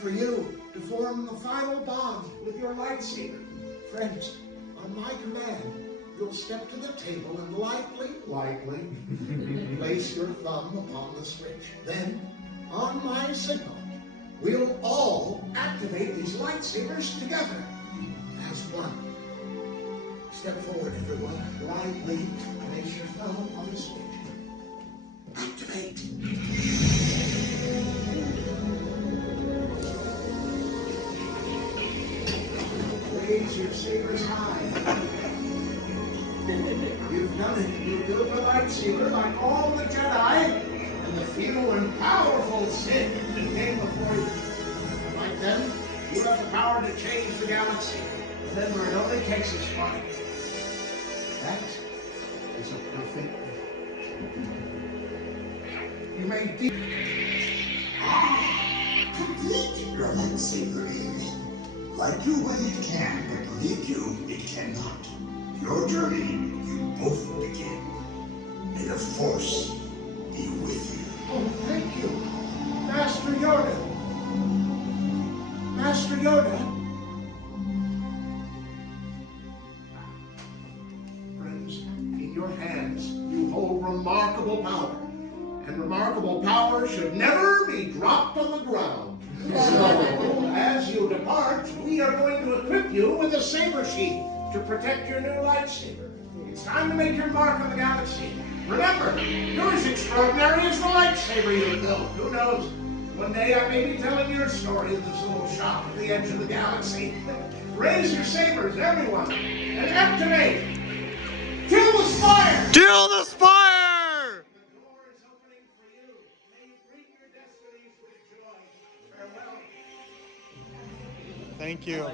for you to form the final bond with your lightsaber. Friends, on my command, you'll step to the table and lightly place your thumb upon the switch. Then, on my signal, we'll all activate these lightsabers together as one. Step forward, everyone. Lightly place your thumb upon the switch. Activate. Raise your sabers high. You've done it. You built a lightsaber like all the Jedi and the few and powerful Sith that came before you. Like them, you have the power to change the galaxy. Remember, it only takes a spark. That is a perfect. You may complete your lightsaber is. Like you when it can, but leave you it cannot. Your journey, you both begin. May the Force be with you. Oh, thank you, Master Yoda. Master Yoda. Friends, in your hands, you hold remarkable power. And remarkable power should never be dropped on the ground. So, as you depart, we are going to equip you with a saber sheath to protect your new lightsaber. It's time to make your mark on the galaxy. Remember, you're as extraordinary as the lightsaber you built. Who knows? One day I may be telling your story in this little shop at the edge of the galaxy. Raise your sabers, everyone, and activate! Kill the spire! Kill the spire! The door is opening for you. May you greet your destinies with joy. Farewell. Thank you.